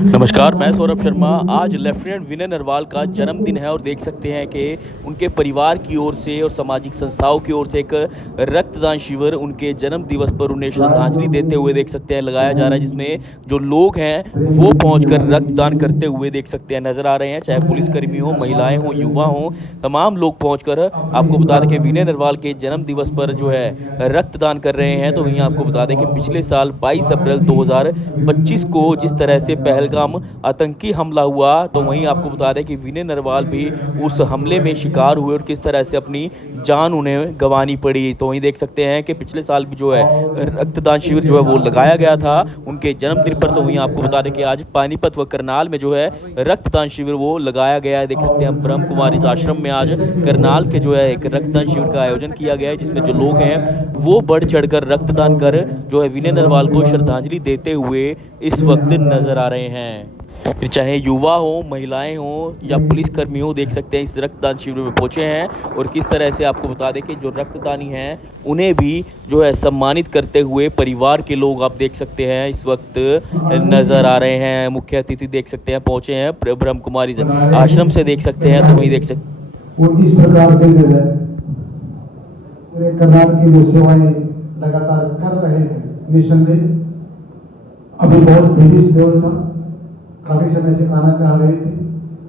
नमस्कार, मैं सौरभ शर्मा। आज लेफ्टिनेंट विनय नरवाल का जन्मदिन है और देख सकते हैं कि उनके परिवार की ओर से और सामाजिक संस्थाओं की ओर से एक रक्तदान शिविर उनके जन्म दिवस पर उन्हें श्रद्धांजलि देते हुए देख सकते हैं लगाया जा रहा है, जिसमें जो लोग हैं वो पहुंचकर रक्तदान करते हुए देख सकते हैं नज़र आ रहे हैं। चाहे पुलिसकर्मी हो, महिलाएं हों, युवा हों, तमाम लोग पहुंचकर आपको बता दें कि विनय नरवाल के जन्म दिवस पर जो है रक्तदान कर रहे हैं। तो वहीं आपको बता दें कि पिछले साल 22 अप्रैल 2025 को जिस तरह से पहलगाम आतंकी हमला हुआ, तो वहीं आपको बता दें कि विनय नरवाल भी उस हमले में शिकार हुए और किस तरह से अपनी जान उन्हें गँवानी पड़ी। तो वहीं देख सकते हैं कि पिछले साल भी जो है रक्तदान शिविर जो है वो लगाया गया था उनके जन्मदिन पर। तो वहीं आपको बता दें कि आज पानीपत व करनाल में जो है रक्तदान शिविर वो लगाया गया है। देख सकते हैं हम ब्रह्म कुमारीज़ आश्रम में आज करनाल के जो है एक रक्तदान शिविर का आयोजन किया गया है, जिसमें जो लोग हैं वो बढ़ चढ़कर रक्तदान कर जो है विनय नरवाल को श्रद्धांजलि देते हुए इस वक्त नजर आ रहे हैं। फिर चाहे युवा हो, महिलाएं हों या पुलिसकर्मी हो, देख सकते हैं इस रक्तदान शिविर में पहुंचे हैं और किस तरह से आपको बता दें कि जो रक्तदानी हैं उन्हें भी जो है सम्मानित करते हुए परिवार के लोग आप देख सकते हैं इस वक्त नजर आ रहे हैं। मुख्य अतिथि देख सकते हैं पहुंचे हैं ब्रह्म कुमारी आश्रम से देख सकते हैं। तो वहीं देख सकते वो इस प्रकार से जो है पूरे करनाल की जो सेवाएं लगातार कर रहे हैं। निसंदेह अभी बहुत बिजी शेड्यूल था, काफी समय से आना चाह रहे थे,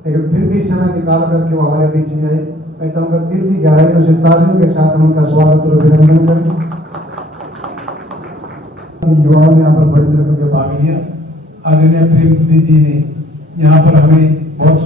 लेकिन फिर भी समय निकाल करके वो हमारे बीच में आए। मैं कहूँगा फिर भी गहराइयों से तालियों के साथ हम उनका स्वागत और अभिनंदन करें। युवाओं ने यहाँ पर बढ़ चढ़ करके भाग लिया। आदरणीय प्रेमवती जी ने यहाँ पर हमें बहुत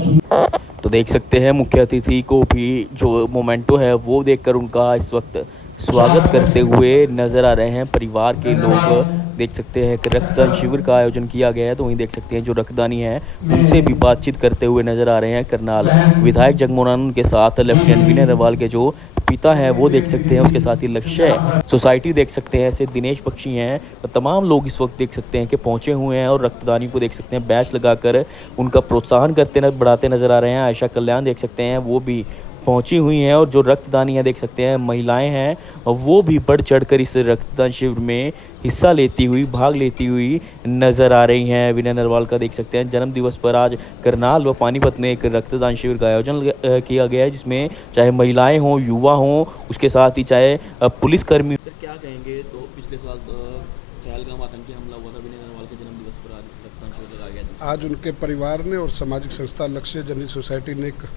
तो देख सकते हैं मुख्य अतिथि को भी जो मोमेंटो है वो देखकर उनका इस वक्त स्वागत करते हुए नजर आ रहे हैं परिवार के लोग। देख सकते हैं कि रक्तदान शिविर का आयोजन किया गया है। तो वहीं देख सकते हैं जो रक्तदानी हैं उनसे भी बातचीत करते हुए नजर आ रहे हैं करनाल विधायक जगमोहन के साथ लेफ्टिनेंट विनय नरवाल के जो पिता हैं वो देख सकते हैं, उसके साथ ही लक्ष्य सोसाइटी देख सकते हैं, ऐसे दिनेश बख्शी हैं, तो तमाम लोग इस वक्त देख सकते हैं कि पहुंचे हुए हैं और रक्तदानी को देख सकते हैं बैच लगाकर उनका प्रोत्साहन बढ़ाते नजर आ रहे हैं। आयशा कल्याण देख सकते हैं वो भी पहुंची हुई हैं और जो रक्तदानी है देख सकते हैं महिलाएं हैं और वो भी बढ़ चढ़कर इस रक्तदान शिविर में हिस्सा लेती हुई भाग लेती हुई नजर आ रही हैं। विनय नरवाल का देख सकते हैं जन्म दिवस पर आज करनाल व पानीपत में एक रक्तदान शिविर का आयोजन किया गया है, जिसमें चाहे महिलाएं हों, युवा हों, उसके साथ ही चाहे पुलिसकर्मी। सर क्या कहेंगे, तो पिछले साल पहलगाम आतंकी हमला हुआ था, विनय नरवाल के जन्म दिवस पर आज रक्तदान शिविर लगाया गया। आज उनके परिवार ने और सामाजिक संस्था लक्ष्य जनहित सोसाइटी ने एक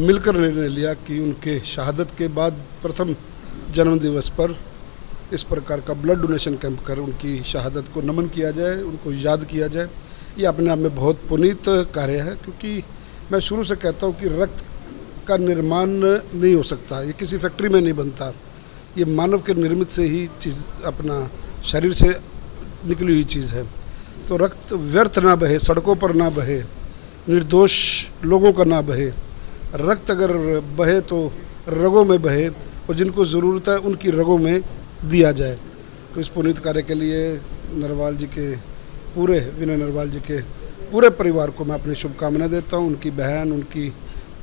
मिलकर निर्णय लिया कि उनके शहादत के बाद प्रथम जन्मदिवस पर इस प्रकार का ब्लड डोनेशन कैंप कर उनकी शहादत को नमन किया जाए, उनको याद किया जाए। ये अपने आप में बहुत पुनीत कार्य है, क्योंकि मैं शुरू से कहता हूँ कि रक्त का निर्माण नहीं हो सकता, ये किसी फैक्ट्री में नहीं बनता, ये मानव के निर्मित से ही चीज़ अपना शरीर से निकली हुई चीज़ है। तो रक्त व्यर्थ ना बहे, सड़कों पर ना बहे, निर्दोष लोगों का ना बहे। रक्त अगर बहे तो रगों में बहे और जिनको ज़रूरत है उनकी रगों में दिया जाए। तो इस पुनीत कार्य के लिए नरवाल जी के विनय नरवाल जी के पूरे परिवार को मैं अपनी शुभकामनाएं देता हूं। उनकी बहन, उनकी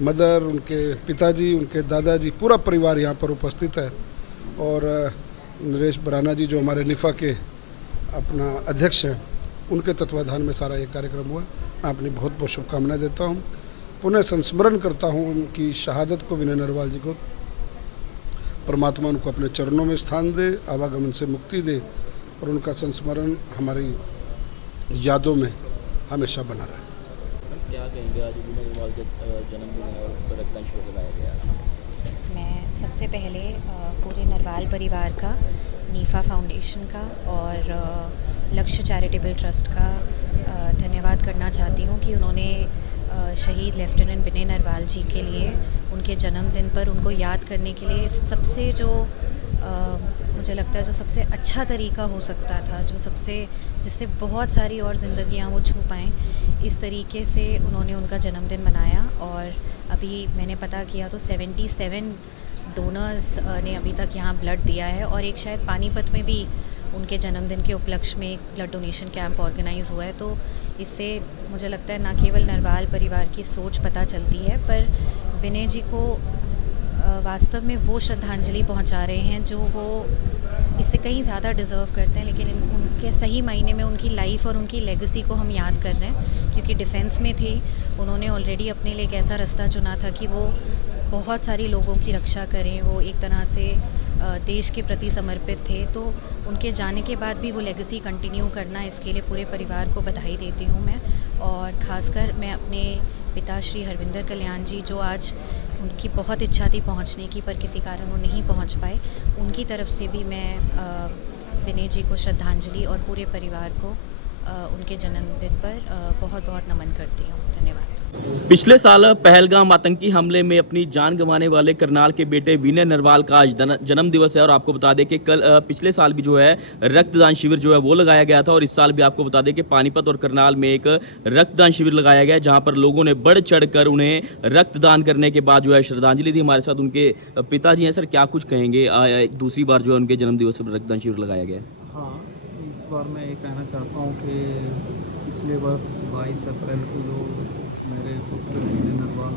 मदर, उनके पिताजी, उनके दादाजी, पूरा परिवार यहाँ पर उपस्थित है। और नरेश बराना जी जो हमारे निफ़ा के अपना अध्यक्ष हैं, उनके तत्वाधान में सारा ये कार्यक्रम हुआ। मैं अपनी बहुत बहुत शुभकामनाएं देता हूँ। पुनः संस्मरण करता हूँ उनकी शहादत को, विनय नरवाल जी को। परमात्मा उनको अपने चरणों में स्थान दे, आवागमन से मुक्ति दे और उनका संस्मरण हमारी यादों में हमेशा बना रहे। क्या कहेंगे, आज विनय नरवाल के जन्मदिन है और रक्तदान शिविर लगाया गया। मैं सबसे पहले पूरे नरवाल परिवार का, नीफा फाउंडेशन का और लक्ष्य चैरिटेबल ट्रस्ट का धन्यवाद करना चाहती हूँ कि उन्होंने शहीद लेफ्टिनेंट विनय नरवाल जी के लिए उनके जन्मदिन पर उनको याद करने के लिए सबसे जो मुझे लगता है जो सबसे अच्छा तरीका हो सकता था, जो सबसे जिससे बहुत सारी और ज़िंदगियाँ वो छू पाएँ, इस तरीके से उन्होंने उनका जन्मदिन मनाया। और अभी मैंने पता किया तो 77 डोनर्स ने अभी तक यहाँ ब्लड दिया है और एक शायद पानीपत में भी उनके जन्मदिन के उपलक्ष्य में एक ब्लड डोनेशन कैंप ऑर्गेनाइज़ हुआ है। तो इससे मुझे लगता है ना केवल नरवाल परिवार की सोच पता चलती है, पर विनय जी को वास्तव में वो श्रद्धांजलि पहुंचा रहे हैं जो वो इससे कहीं ज़्यादा डिज़र्व करते हैं, लेकिन उनके सही मायने में उनकी लाइफ और उनकी लेगेसी को हम याद कर रहे हैं, क्योंकि डिफेंस में थे। उन्होंने ऑलरेडी अपने लिए एक ऐसा रास्ता चुना था कि वो बहुत सारी लोगों की रक्षा करें। वो एक तरह से देश के प्रति समर्पित थे, तो उनके जाने के बाद भी वो लेगेसी कंटिन्यू करना, इसके लिए पूरे परिवार को बधाई देती हूँ मैं। और ख़ासकर मैं अपने पिता श्री हरविंदर कल्याण जी, जो आज उनकी बहुत इच्छा थी पहुंचने की पर किसी कारण वो नहीं पहुंच पाए, उनकी तरफ से भी मैं विनय जी को श्रद्धांजलि और पूरे परिवार को उनके जन्मदिन पर बहुत बहुत नमन करती हूँ। धन्यवाद। पिछले साल पहलगाम आतंकी हमले में अपनी जान गंवाने वाले करनाल के बेटे विनय नरवाल का आज जन्म दिवस है। और आपको बता दें कि कल पिछले साल भी जो है रक्तदान शिविर जो है वो लगाया गया था, और इस साल भी आपको बता दें कि पानीपत और करनाल में एक रक्तदान शिविर लगाया गया, जहां पर लोगों ने बढ़ चढ़ कर उन्हें रक्तदान करने के बाद जो है श्रद्धांजलि दी। हमारे साथ उनके पिताजी हैं। सर, क्या कुछ कहेंगे? दूसरी बार जो है उनके जन्म दिवस पर रक्तदान शिविर लगाया गया है। हाँ, इस बार मैं ये कहना चाहता हूँ कि पिछले वर्ष 22 अप्रैल को जो मेरे पुत्र विनय नरवाल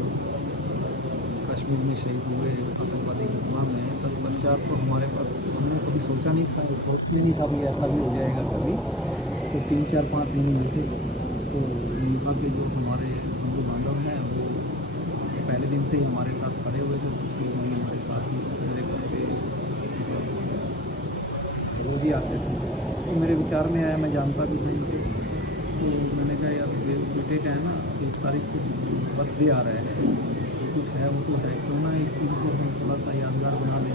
कश्मीर में शहीद हुए आतंकवादी घटना में, तत्पश्चात तो हमारे पास, हमने कभी सोचा नहीं था, थॉट्स में नहीं था भी ऐसा भी हो जाएगा कभी। तो 3, 4, 5 दिन में थे, तो यहाँ के जो हमारे बंधु बांधव हैं वो पहले दिन से ही हमारे साथ खड़े हुए थे। कुछ लोग वहीं हमारे साथ ही मेरे घर पे रोज ही आते थे। तो मेरे विचार में आया, मैं जानता भी था इनको, तो मैंने कहा यार बेटे का है ना, 1 तारीख को बर्थडे आ रहा है, तो कुछ है वो तो है, क्यों ना इस दिन को हम थोड़ा सा यादगार बना लें।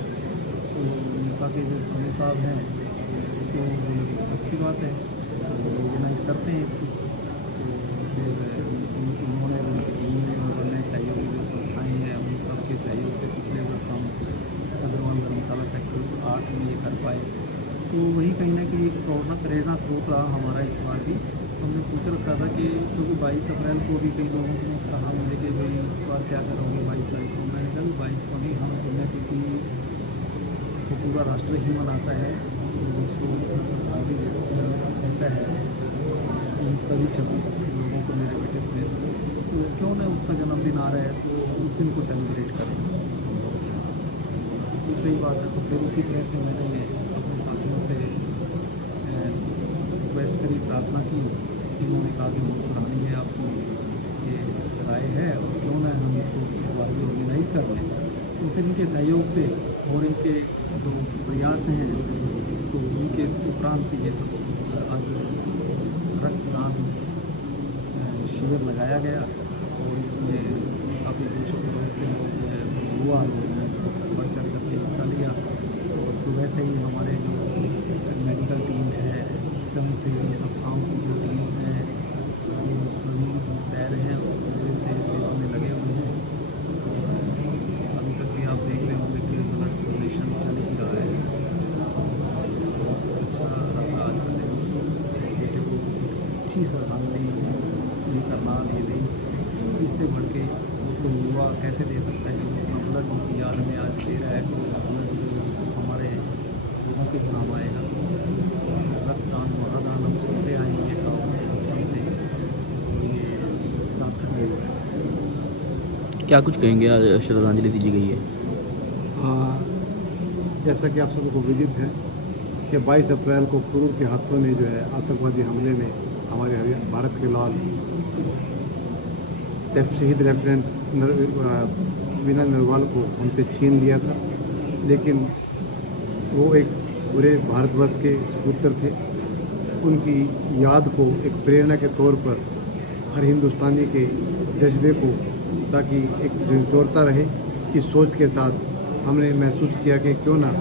तो निफा के जो प्रभु साहब हैं तो अच्छी बात है, तो ऑर्गेनाइज करते हैं इसको। तो फिर उन्होंने उन्होंने सहयोगी जो संस्थाएँ हैं उन सबके सहयोग से पिछले वर्ष हम अग्रवाल धर्मशाला सेक्टर 8 में ये कर पाए। तो वही कहीं ना कहीं एक प्रेरणा स्रोत रहा हमारा इस बार भी। हमने सोच रखा था कि क्योंकि 22 अप्रैल को भी कई लोगों ने कहा मुझे कि भाई इस बार क्या करोगे 22 तारीख को। मैंने कहा कि 22 को नहीं, हम पुण्यतिथि तो पूरा राष्ट्र ही मनाता है, तो उसको श्रद्धांजलि देता है इन सभी 26 लोगों को, मेरे बेटे समेत। तो क्यों ना उसका जन्मदिन आ रहा है तो उस दिन को सेलिब्रेट करें, तो सही बात है। तो फिर उसी तरह से मैंने अपने साथियों से रिक्वेस्ट करी, प्रार्थना की। इन्होंने कहा कि बहुत सराहनीय है आपकी ये राय है, और क्यों ना हम इसको इस बार भी ऑर्गेनाइज कर लें। तो फिर इनके सहयोग से और इनके जो प्रयास हैं, तो उनके उपरांत ये सब आज रक्तदान शिविर लगाया गया, और इसमें काफ़ी जोश खरोश से लोग युवा लोगों ने बढ़ चढ़ करके हिस्सा लिया। और सुबह से ही हमारे जो मेडिकल टीम है, स्वयंसेवी संस्थाओं की जो टीम्स हैं, वो सभी मुस्तैद हैं और सुबह से सेवा में लगे हुए हैं। और अभी तक भी आप देख रहे होंगे कि ब्लड डोनेशन चल ही रहा है। अच्छा रहा आज का दिन, बेटे को अच्छी श्रद्धांजलि ये करनाल ये देश, इससे बढ़ के कोई युवा कैसे दे सकता है कि अपना ब्लड उनकी याद में आज दे रहा है, तो ब्लड हमारे लोगों के काम आएगा। रक्तदान महादान हम सुनते आए ये बचपन से, तो ये सार्थक भी हुआ है। क्या कुछ कहेंगे? श्रद्धांजलि दी गई है। जैसा कि आप सबको विदित है कि 22 अप्रैल को क्रूर के हाथों ने जो है आतंकवादी हमले में हमारे भारत के लाल शहीद लेफ्टिनेंट विनय नरवाल को हमसे छीन लिया था। लेकिन वो एक पूरे भारतवर्ष के सपूत्र थे। उनकी याद को एक प्रेरणा के तौर पर हर हिंदुस्तानी के जज्बे को, ताकि एक जोड़ता रहे, इस सोच के साथ हमने महसूस किया कि क्यों ना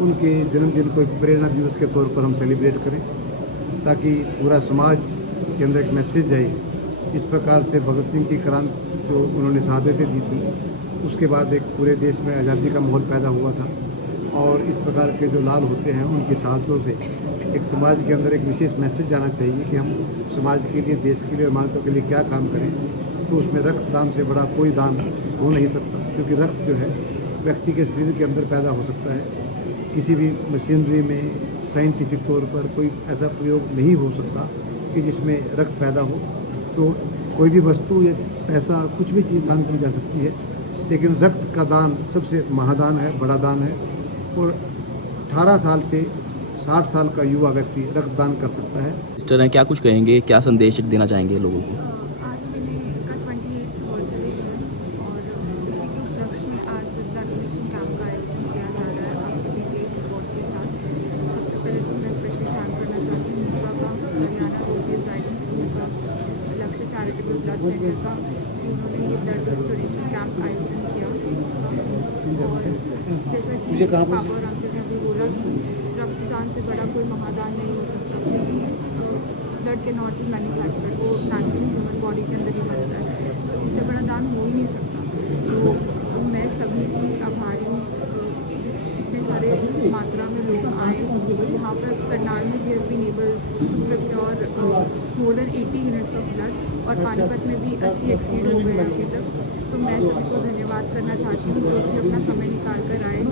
उनके जन्मदिन को एक प्रेरणा दिवस के तौर पर हम सेलिब्रेट करें, ताकि पूरा समाज के अंदर एक मैसेज जाए। इस प्रकार से भगत सिंह की क्रांति जो उन्होंने शहादतें दी थी, उसके बाद एक पूरे देश में आज़ादी का माहौल पैदा हुआ था। और इस प्रकार के जो लाल होते हैं उनकी शहादतों से एक समाज के अंदर एक विशेष मैसेज जाना चाहिए कि हम समाज के लिए, देश के लिए और मानवता के लिए क्या काम करें। तो उसमें रक्तदान से बड़ा कोई दान हो नहीं सकता, क्योंकि रक्त जो है व्यक्ति के शरीर के अंदर पैदा हो सकता है। किसी भी मशीनरी में साइंटिफिक तौर पर कोई ऐसा प्रयोग नहीं हो सकता कि जिसमें रक्त पैदा हो। तो कोई भी वस्तु या पैसा, कुछ भी चीज़ दान की जा सकती है, लेकिन रक्त का दान सबसे महादान है, बड़ा दान है। और 18 साल से 60 साल का युवा व्यक्ति रक्तदान कर सकता है। सिस्टर हैं, क्या कुछ कहेंगे, क्या संदेश देना चाहेंगे लोगों को? आज विनय का 28th बर्थडे है और इसी के उपलक्ष्य में आज ब्लड डोनेशन कैंप का आयोजन किया जा रहा है आप सभी के सपोर्ट के साथ। सबसे पहले तो मैं स्पेशली थैंक करना चाहती हूँ निफा का, हरियाणा रोडवेज राइडिंग स्कूल का, लक्ष्य चैरिटेबल ब्लड सेंटर का, कि उन्होंने ये ब्लड डोनेशन कैंप आयोजन किया उसका। और जैसा कि पापा और अंकल ने अभी बोला कि रक्तदान से बड़ा कोई महादान नहीं हो सकता, क्योंकि ब्लड के नॉट बी मैन्युफैक्चर्ड, वो नेचुरली ह्यूमन बॉडी के अंदर ही बनता है, तो इससे बड़ा दान हो ही नहीं सकता। तो मैं सभी की आभारी हूँ, इतने सारे मात्रा में लोग आए। यहाँ पर करनाल में भी been able to procure more than 80 units of blood, और पानीपत में भी 80 एक्सीड हो गए अभी तक। तो मैं सभी को धन्यवाद करना चाहती हूँ जो कि अपना समय निकाल कर आए।